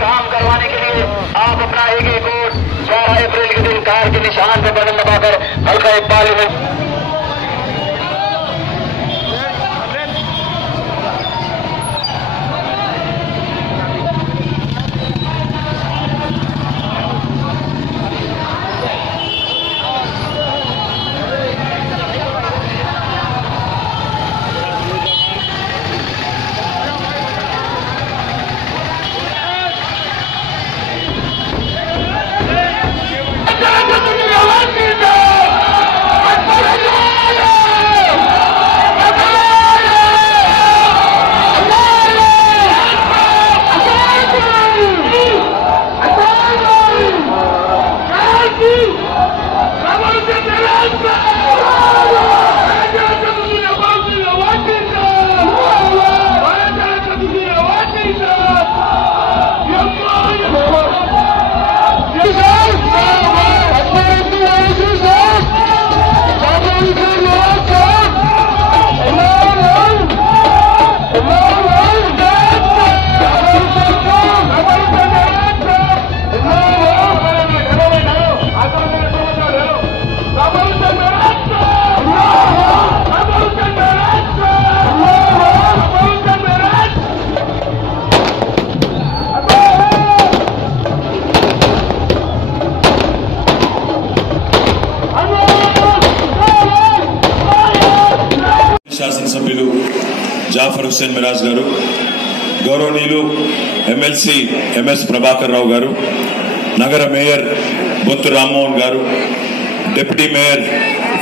काम करवाने के लिए आप अपना एक वोट 12 अप्रैल के दिन कार के निशान पर बटन दबाकर हल्का पार्लियामेंट శాసనసభ్యులు జాఫర్ హుస్సేన్ మిరాజ్ గారు, గౌరవనీయులు ఎమ్మెల్సీ ఎంఎస్ ప్రభాకర్ రావు గారు, నగర మేయర్ బొత్తు రామ్మోహన్ గారు, డిప్యూటీ మేయర్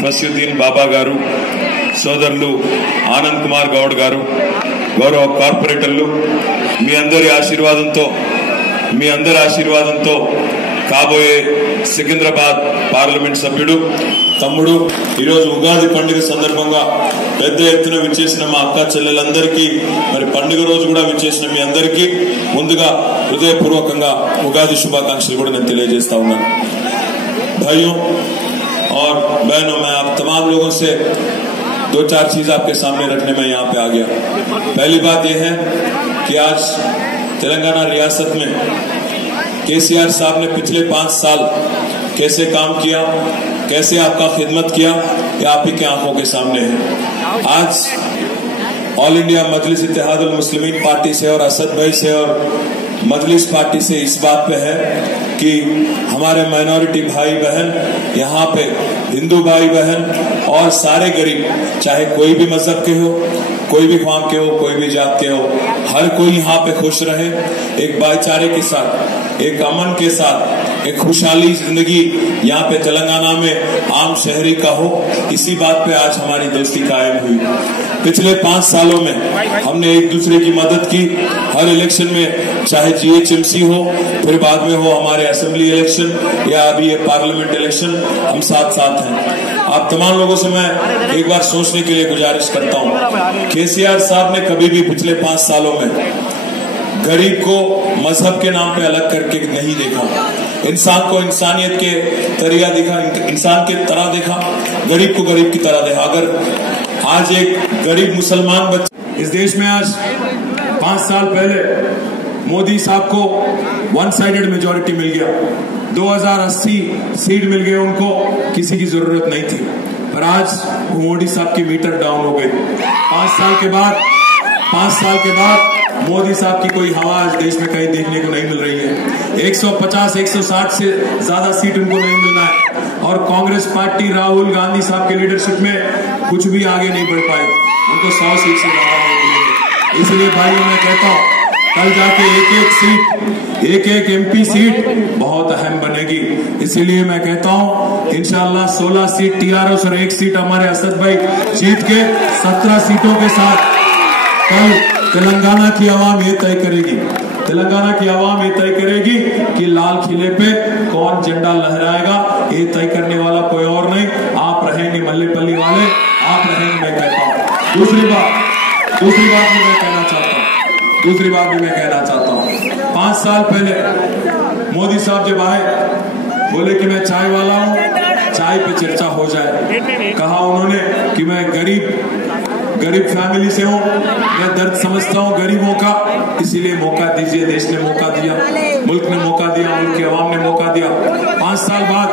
ఫసియుద్దీన్ బాబా గారు, సోదరులు ఆనంద్ కుమార్ గౌడ్ గారు, గౌరవ కార్పొరేటర్లు, మీ అందరి ఆశీర్వాదంతో కాబోయే సికింద్రాబాద్ పార్లమెంట్ సభ్యుడు తమ్ముడు ఈరోజు ఉగాది పండుగ సందర్భంగా పెద్ద ఎత్తున విచ్చేసిన మా అక్క చెల్లెలందరికీ, మరి పండుగ రోజు కూడా విచ్చేసిన మీ అందరికీ ముందుగా హృదయపూర్వకంగా ఉగాది శుభాకాంక్షలు కూడా నేను తెలియజేస్తా ఉన్నాను. भाइयों और बहनों, मैं आप तमाम लोगों से 2-4 चीज आपके सामने रखने में यहाँ पे आ गया। पहली बात यह है कि आज तेलंगाना रियासत में केसीआर साहब ने पिछले 5 साल कैसे काम किया, कैसे आपका खिदमत किया, ये आप ही के आंखों के सामने है। आज ऑल इंडिया मजलिस इत्तेहादुल मुस्लिमीन पार्टी से और असद भाई से और मजलिस पार्टी से इस बात पे है कि हमारे माइनॉरिटी भाई बहन यहाँ पे, हिंदू भाई बहन और सारे गरीब, चाहे कोई भी मजहब के हो, कोई भी कौम के हो, कोई भी जात के हो, हर कोई यहाँ पे खुश रहे, एक भाईचारे के साथ, एक अमन के साथ, एक खुशहाली जिंदगी यहाँ पे तेलंगाना में आम शहरी का हो, इसी बात पे आज हमारी दोस्ती कायम हुई। पिछले 5 सालों में हमने एक दूसरे की मदद की। हर इलेक्शन में, चाहे जीएचएमसी हो, फिर बाद में हो हमारे असेंबली इलेक्शन या अभी ये पार्लियामेंट इलेक्शन, हम साथ साथ हैं। आप तमाम लोगों से मैं एक बार सोचने के लिए गुजारिश करता हूँ, केसीआर साहब ने कभी भी पिछले 5 सालों में गरीब को मजहब के नाम पे अलग करके नहीं देखा, इंसान को इंसानियत के तरीका देखा, इंसान के तरह देखा, गरीब को गरीब की तरह देखा। अगर आज एक गरीब मुसलमान बच्चा इस देश में, आज 5 साल पहले मोदी साहब को 1 साइडेड मेजोरिटी मिल गया, 2080 सीट मिल गए, उनको किसी की जरूरत नहीं थी, पर आज मोदी साहब की मीटर डाउन हो गई। 5 साल के बाद मोदी साहब की कोई हवा आज देश में कहीं देखने को नहीं मिल रही है। 150-160 से ज्यादा सीट उनको नहीं मिलना है, और कांग्रेस पार्टी राहुल गांधी साहब के लीडरशिप में कुछ भी आगे नहीं बढ़ पाए, उनको 100 सीट से ज्यादा नहीं मिलेगी। इसलिए भाइयों, मैं कहता हूँ, कल जाके एक एमपी सीट बहुत अहम बनेगी। इसीलिए मैं कहता हूँ, इंशाल्लाह 16 सीट टीआरएस और 1 सीट हमारे असद भाई जीत के 17 सीटों के साथ कल तेलंगाना की आवाम ये तय करेगी, तेलंगाना की आवाम ये तय करेगी कि लाल किले पे कौन झंडा लहराएगा। ये तय करने वाला कोई और नहीं, आप रहेंगे मल्लेपल्ली वाले, आप रहेंगे। मैं कहता हूँ दूसरी बात भी मैं कहना चाहता हूँ 5 साल पहले मोदी साहब जब आए, बोले कि मैं चाय वाला हूँ, चाय पे चर्चा हो जाए। कहा उन्होंने कि मैं गरीब फैमिली से हूँ, मैं दर्द समझता हूँ गरीबों का, इसीलिए मौका दीजिए। देश ने मौका दिया, मुल्क ने मौका दिया, मुल्क की आवाम ने मौका दिया। 5 साल बाद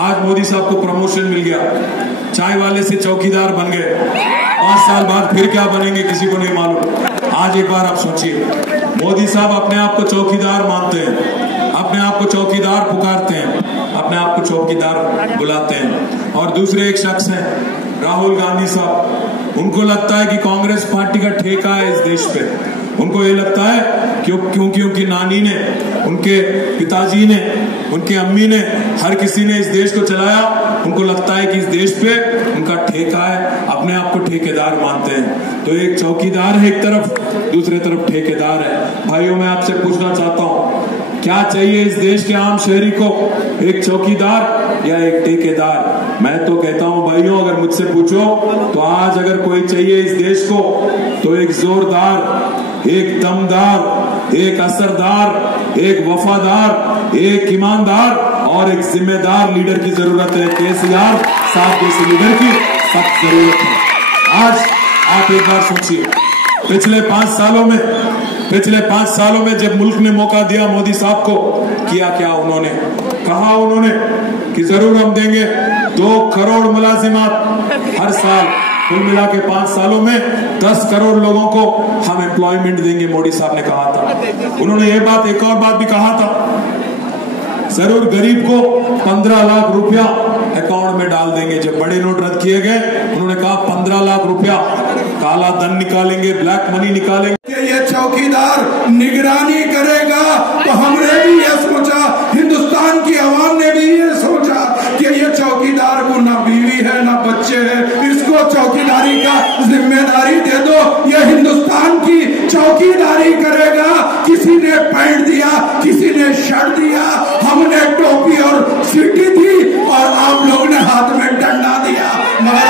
आज मोदी साहब को प्रमोशन मिल गया, चाय वाले से चौकीदार बन गए। 5 साल बाद फिर क्या बनेंगे किसी को नहीं मालूम। आज एक बार आप सोचिए, मोदी साहब अपने आप को चौकीदार मानते हैं, अपने आप को चौकीदार पुकारते हैं, अपने आप को चौकीदार बुलाते हैं। और दूसरे एक शख्स हैं राहुल गांधी साहब, उनको लगता है कि कांग्रेस पार्टी का ठेका है इस देश पे। उनको ये लगता है क्योंकि उनकी नानी ने, उनके पिताजी ने, उनकी अम्मी ने, हर किसी ने इस देश को चलाया। उनको लगता है कि इस देश पे उनका ठेका है, अपने आप को ठेकेदार मानते हैं। तो एक चौकीदार है एक तरफ, दूसरे तरफ ठेकेदार है। भाइयों, मैं आपसे पूछना चाहता हूँ, क्या चाहिए इस देश के आम शहरी को, एक चौकीदार या एक ठेकेदार? मैं तो कहता हूं भाइयों, अगर मुझसे पूछो तो आज अगर कोई चाहिए इस देश को तो एक जोरदार, एक दमदार, एक असरदार, एक वफादार, एक ईमानदार और एक जिम्मेदार लीडर की जरूरत है। केसीआर साहब जैसे लीडर की सख्त जरूरत है। आज आप एक बार सोचिए, पिछले 5 सालों में जब मुल्क ने मौका दिया मोदी साहब को, किया क्या उन्होंने? कहा उन्होंने कि जरूर हम देंगे 2 करोड़ मुलाजिमात हर साल, कुल मिला के 5 सालों में 10 करोड़ लोगों को हम एम्प्लॉयमेंट देंगे, मोदी साहब ने कहा था। उन्होंने एक और बात भी कहा था, जरूर गरीब को 15 लाख रुपया अकाउंट में डाल देंगे। जब बड़े नोट रद्द किए गए, उन्होंने कहा 15 लाख रुपया काला धन निकालेंगे, ब्लैक मनी निकालेंगे। ये चौकीदार निगरानी करेगा, तो हमने भी ये सोचा, हिंदुस्तान की आवाम ने भी ये सोचा कि ये चौकीदार को ना बीवी है ना बच्चे हैं, इसको चौकीदारी का जिम्मेदारी दे दो, ये हिंदुस्तान की चौकीदारी करेगा। किसी ने पैंट दिया, किसी ने शर्ट दिया, हमने टोपी और सीटी दी और आप लोगों ने हाथ में डंडा दिया। मगर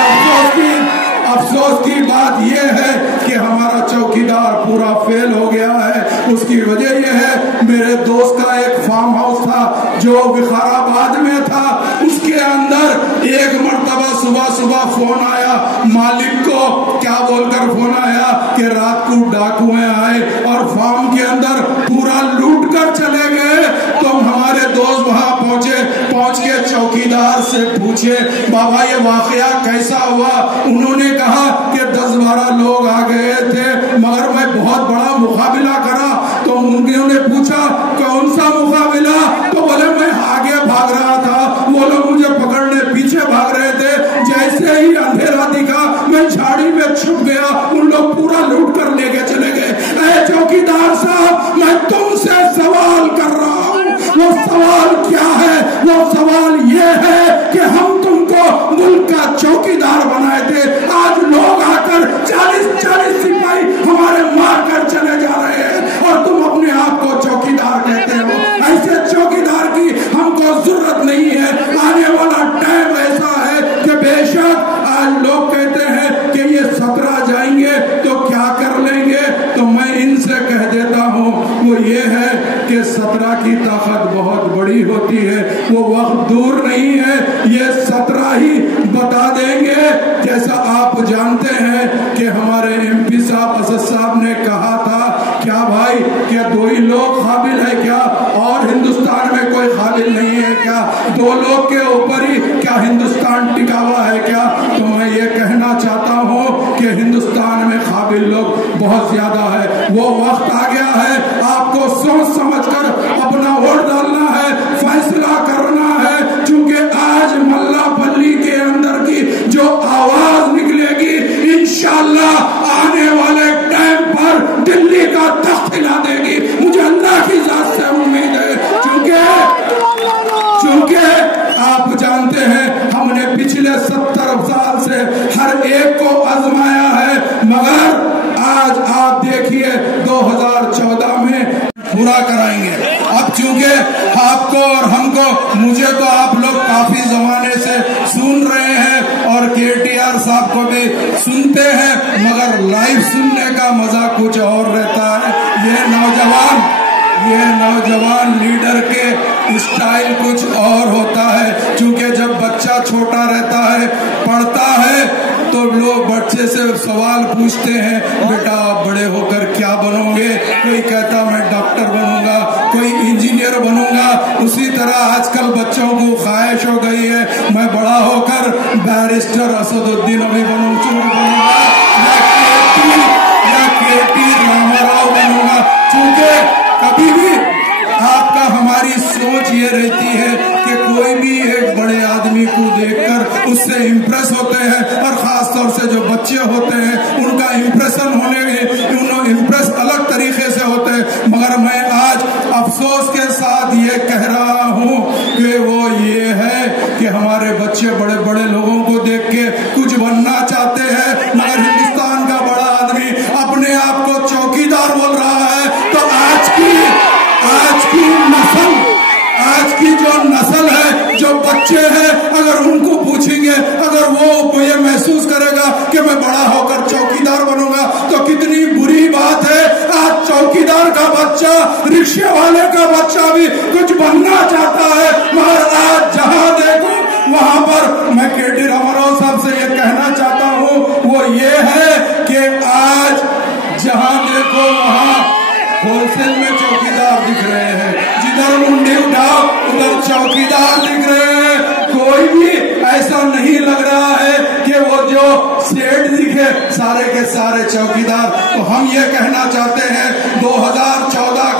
अफसोस की बात यह है कि हमारा चौकीदार पूरा फेल हो गया है। उसकी वजह यह है, मेरे दोस्त का एक फार्म हाउस था जो विखाराबाद में था, उसके अंदर एक मर्तबा सुबह फोन आया मालिक को, क्या बोलकर फोन आया कि रात को डाकुएं आए और फार्म के अंदर पूरा लूट कर चले गए। तो हमारे दोस्त वहां पहुंच के चौकीदार से पूछे, बाबा ये वाकया कैसा हुआ? उन्होंने कहा कि 10-12 लोग आ गए थे, मगर मैं बहुत बड़ा मुकाबला करा। तो उन्होंने पूछा कौन सा मुकाबला? तो बोले मैं आगे भाग रहा था, वो लोग मुझे पकड़ने पीछे भाग रहे थे, जैसे ही अंधेरा दिखा मैं झाड़ी में छुप गया, उन लोग पूरा लूट कर लेके चले गए। ऐ चौकीदार साहब, मैं तुमसे सवाल कर रहा हूँ, वो सवाल क्या है? वो सवाल ये है कि हम तुमको मुल्क का चौकीदार बनाए थे, आज लोग आकर 40 सिपाही हमारे मार कर चले जा रहे हैं और तुम अपने आप को चौकीदार कहते हो। ऐसे चौकीदार की हमको जरूरत नहीं है। आने वाला टाइम ऐसा है कि बेशक आज लोग कहते हैं कि ये 17 जाएंगे तो क्या कर लेंगे, तो मैं इनसे कह देता हूँ, वो ये है कि 17 की ताकत बहुत बड़ी होती है, वो वक्त दूर नहीं है, ये 17 ही बता देंगे। जैसा आप जानते हैं कि हमारे MP साहब असद साहब ने कहा था, क्या भाई क्या 2 ही लोग काबिल है क्या, और हिंदुस्तान में कोई काबिल नहीं है क्या? 2 लोग के ऊपर ही क्या हिंदुस्तान टिका हुआ है क्या? तो मैं ये कहना चाहता हूँ कि हिंदुस्तान में काबिल लोग बहुत ज्यादा है। वो वक्त आ गया है, आपको सोच समझ कर अपना वोट डालना है, फैसला करना है, क्योंकि आज मल्लापल्ली के अंदर की जो आवाज निकलेगी, इंशाअल्लाह आने वाले टाइम पर दिल्ली का तख्त हिला देगी। मुझे अल्लाह की जात से उम्मीद है, क्योंकि आप जानते हैं हमने पिछले 70 साल से हर एक को आजमाया है, मगर आज काफी जमाने से सुन रहे हैं और केटीआर साहब को भी सुनते हैं, मगर लाइव सुनने का मजा कुछ और रहता है। ये नौजवान लीडर के स्टाइल कुछ और होता है, क्योंकि जब बच्चा छोटा रहता है, पढ़ता है, तो लोग बच्चे से सवाल पूछते हैं, बेटा आप बड़े होकर क्या बनोगे? कोई कहता मैं डॉक्टर बनूंगा, कोई इंजीनियर बनूंगा। उसी तरह आजकल बच्चों को ख्वाहिश हो गई है, मैं बड़ा होकर बैरिस्टर असदुद्दीन अली बनूंगा या केटी रामाराव बनूंगा। चूंकि कभी भी आपका हमारी सोच ये रहती है कि कोई भी एक बड़े आदमी को देखकर उससे इम्प्रेस होते हैं, और खास तौर से जो बच्चे होते हैं उनका इम्प्रेशन इम्प्रेस अलग तरीके से होते हैं। मगर मैं आज अफसोस के साथ ये कह रहा हूँ कि वो ये है कि हमारे बच्चे बड़े बड़े लोगों को देख के कुछ बनना चाहते हैं, मगर हिंदुस्तान का बड़ा आदमी अपने आप को चौकीदार बोल रहा है। तो आज की जो नस्ल है, जो बच्चे हैं, अगर उनको पूछेंगे, अगर वो ये महसूस करेगा कि मैं बड़ा होकर चौकीदार बनूंगा, तो कितनी बुरी बात है। आज चौकीदार का बच्चा, रिक्शे वाले का बच्चा भी कुछ बनना चाहता है, मगर आज जहां देखो वहां पर मैं केटी रामाराव साहब से ये कहना चाहता हूं, वो ये है कि आज जहां देखो वहां होलसेल में चौकीदार दिख रहे हैं, जिधर मुंडी उठाओ उधर चौकीदार दिख रहे हैं। कोई भी ऐसा नहीं लग रहा है कि वो जो सेठ दिखे सारे के सारे चौकीदार। तो हम ये कहना चाहते हैं 2014